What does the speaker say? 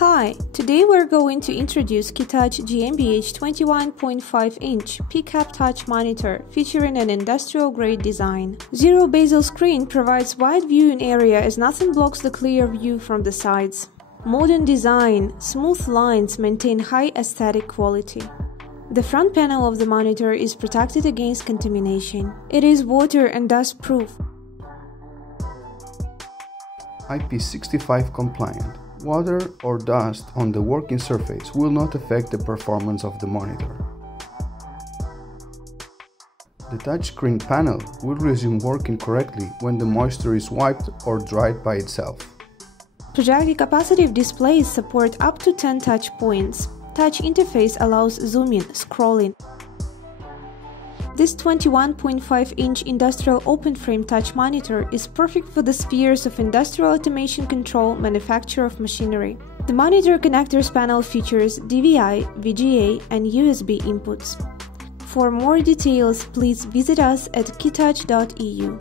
Hi, today we're going to introduce Keetouch GmbH 21.5-inch PCAP touch monitor featuring an industrial-grade design. Zero bezel screen provides wide viewing area as nothing blocks the clear view from the sides. Modern design, smooth lines maintain high aesthetic quality. The front panel of the monitor is protected against contamination. It is water and dust proof. IP65 compliant. Water or dust on the working surface will not affect the performance of the monitor. The touchscreen panel will resume working correctly when the moisture is wiped or dried by itself. Projected-capacitive displays support up to 10 touch points. Touch interface allows zooming, scrolling. This 21.5-inch industrial open-frame touch monitor is perfect for the spheres of industrial automation control, manufacture of machinery. The monitor connectors panel features DVI, VGA, and USB inputs. For more details, please visit us at keetouch.eu.